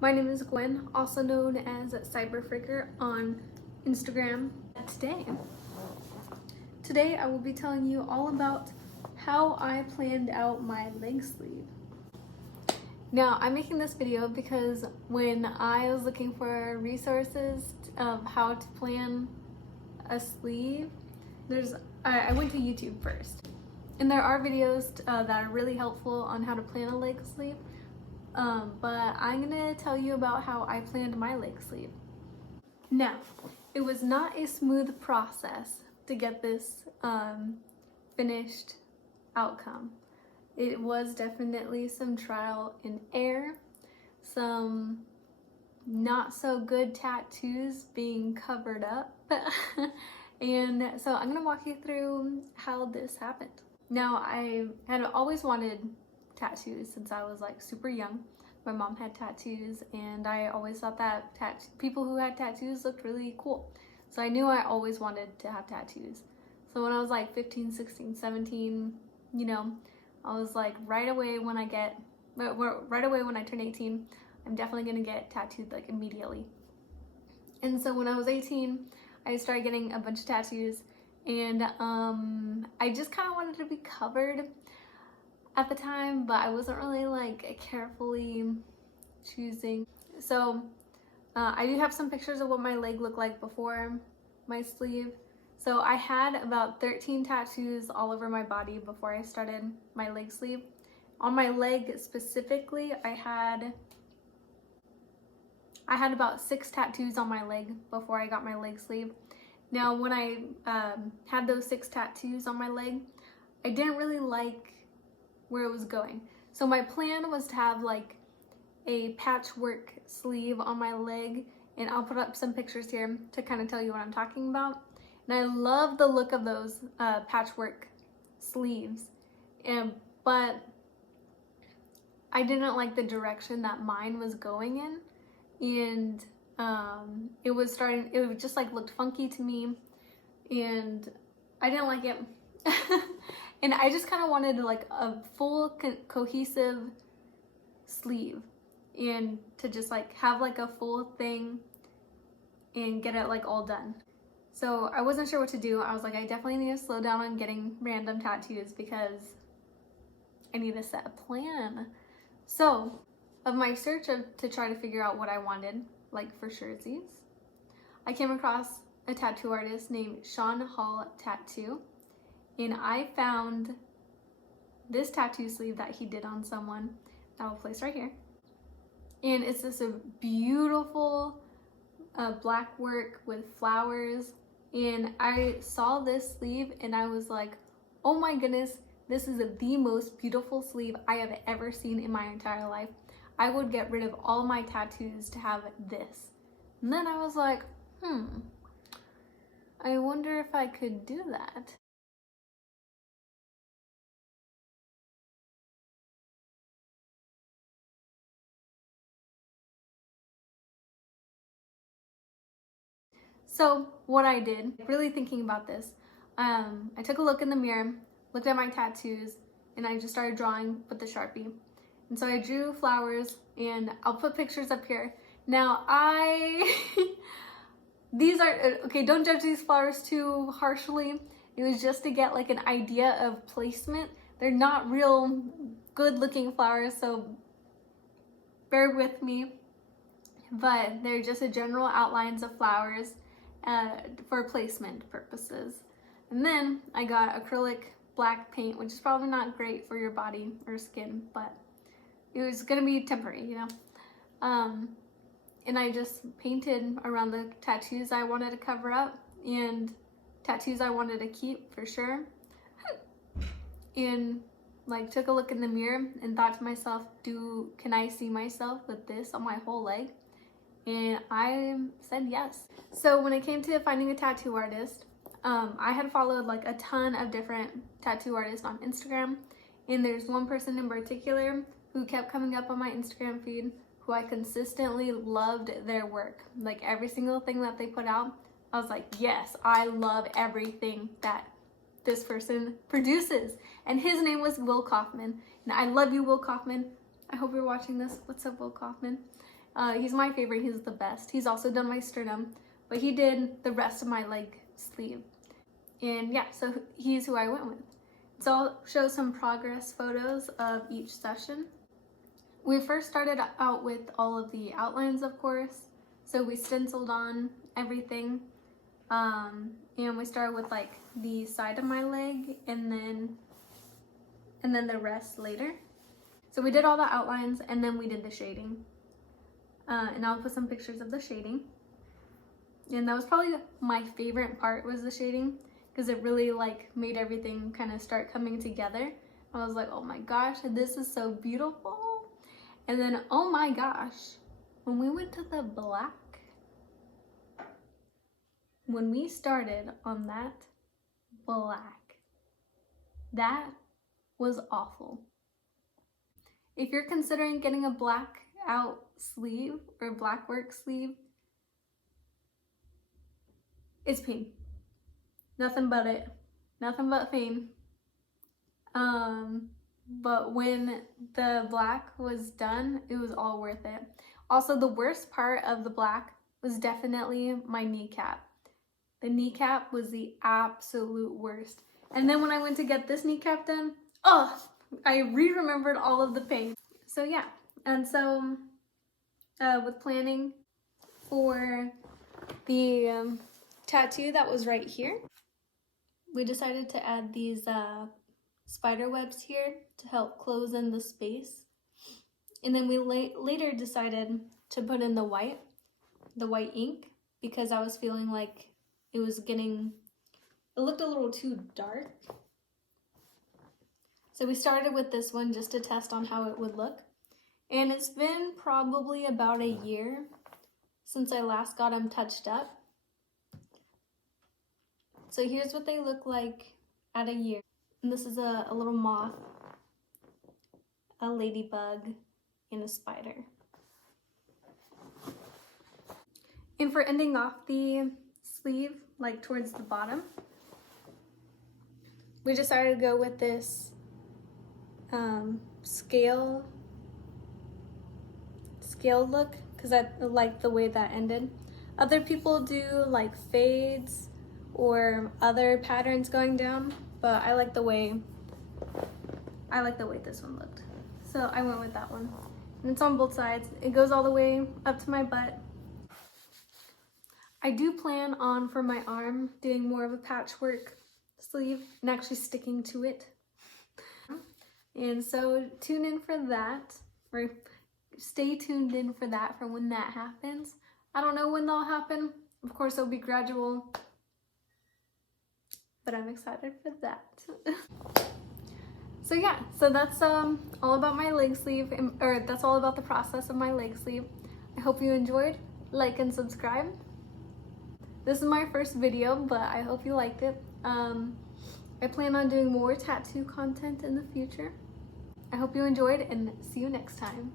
My name is Gwen, also known as Cyberfricker on Instagram. Today I will be telling you all about how I planned out my leg sleeve. Now, I'm making this video because when I was looking for resources of how to plan a sleeve, I went to YouTube first. And there are videos that are really helpful on how to plan a leg sleeve, but I'm gonna tell you about how I planned my leg sleeve. Now, it was not a smooth process to get this finished outcome. It was definitely some trial and error, some not so good tattoos being covered up. And so I'm gonna walk you through how this happened. Now, I had always wanted tattoos since I was like super young. My mom had tattoos and I always thought that people who had tattoos looked really cool. So I knew I always wanted to have tattoos. So when I was like 15, 16, 17, you know, I was like right away when I turn 18, I'm definitely gonna get tattooed like immediately. And so when I was 18, I started getting a bunch of tattoos, and I just kind of wanted to be covered at the time, but I wasn't really like carefully choosing. So I do have some pictures of what my leg looked like before my sleeve. So I had about 13 tattoos all over my body before I started my leg sleeve. On my leg specifically, I had about 6 tattoos on my leg before I got my leg sleeve. Now, when I had those 6 tattoos on my leg, I didn't really like where it was going. So my plan was to have like a patchwork sleeve on my leg, and I'll put up some pictures here to kind of tell you what I'm talking about. And I love the look of those patchwork sleeves, but I didn't like the direction that mine was going in, and it just like looked funky to me, and I didn't like it. And I just kind of wanted like a full cohesive sleeve, and to just like have like a full thing and get it like all done. So I wasn't sure what to do. I was like, I definitely need to slow down on getting random tattoos because I need to set a plan. So of my search to try to figure out what I wanted, like for shirtsies, I came across a tattoo artist named Sean Hall Tattoo, and I found this tattoo sleeve that he did on someone that I'll place right here. And it's just a beautiful black work with flowers. And I saw this sleeve and I was like, oh my goodness, this is the most beautiful sleeve I have ever seen in my entire life. I would get rid of all my tattoos to have this. And then I was like, I wonder if I could do that. So what I did, really thinking about this, I took a look in the mirror, looked at my tattoos, and I just started drawing with the Sharpie. And so I drew flowers, and I'll put pictures up here. Now these are, okay, don't judge these flowers too harshly. It was just to get like an idea of placement. They're not real good looking flowers, so bear with me. But they're just a general outlines of flowers for placement purposes. And then I got acrylic black paint, which is probably not great for your body or skin, but it was gonna be temporary, you know? And I just painted around the tattoos I wanted to cover up and tattoos I wanted to keep for sure. And like took a look in the mirror and thought to myself, can I see myself with this on my whole leg? And I said yes. So when it came to finding a tattoo artist, I had followed like a ton of different tattoo artists on Instagram, and there's one person in particular who kept coming up on my Instagram feed who I consistently loved their work. Like every single thing that they put out, I was like, yes, I love everything that this person produces. And his name was Will Kaufman. And I love you, Will Kaufman. I hope you're watching this. What's up, Will Kaufman? He's my favorite, he's the best. He's also done my sternum, but he did the rest of my leg sleeve. And yeah, so he's who I went with. So I'll show some progress photos of each session. We first started out with all of the outlines, of course. So we stenciled on everything. And we started with like the side of my leg and then the rest later. So we did all the outlines and then we did the shading. And I'll put some pictures of the shading. And that was probably my favorite part, was the shading, because it really like made everything kind of start coming together. I was like, oh my gosh, this is so beautiful. And then, oh my gosh, when we went to the black, when we started on that black, that was awful. If you're considering getting a black out sleeve or Blackwork sleeve, it's pain. Nothing but it. Nothing but pain. But when the black was done, it was all worth it. Also, the worst part of the black was definitely my kneecap. The kneecap was the absolute worst. And then when I went to get this kneecap done, oh, I re-remembered all of the pain. So yeah, and so with planning for the tattoo that was right here, we decided to add these spider webs here to help close in the space. And then we later decided to put in the white ink, because I was feeling like it looked a little too dark. So we started with this one just to test on how it would look. And it's been probably about a year since I last got them touched up. So here's what they look like at a year. And this is a little moth, a ladybug, and a spider. And for ending off the sleeve, like towards the bottom, we decided to go with this scale look, because I like the way that ended. Other people do like fades or other patterns going down, but I like the way this one looked. So I went with that one. And it's on both sides. It goes all the way up to my butt. I do plan on, for my arm, doing more of a patchwork sleeve and actually sticking to it. And so tune in for that, or stay tuned in for that, for when that happens. I don't know when that'll happen. Of course, it'll be gradual, but I'm excited for that. So yeah, so that's all about my leg sleeve, or that's all about the process of my leg sleeve. I hope you enjoyed. Like and subscribe. This is my first video, but I hope you liked it. I plan on doing more tattoo content in the future. I hope you enjoyed, and see you next time.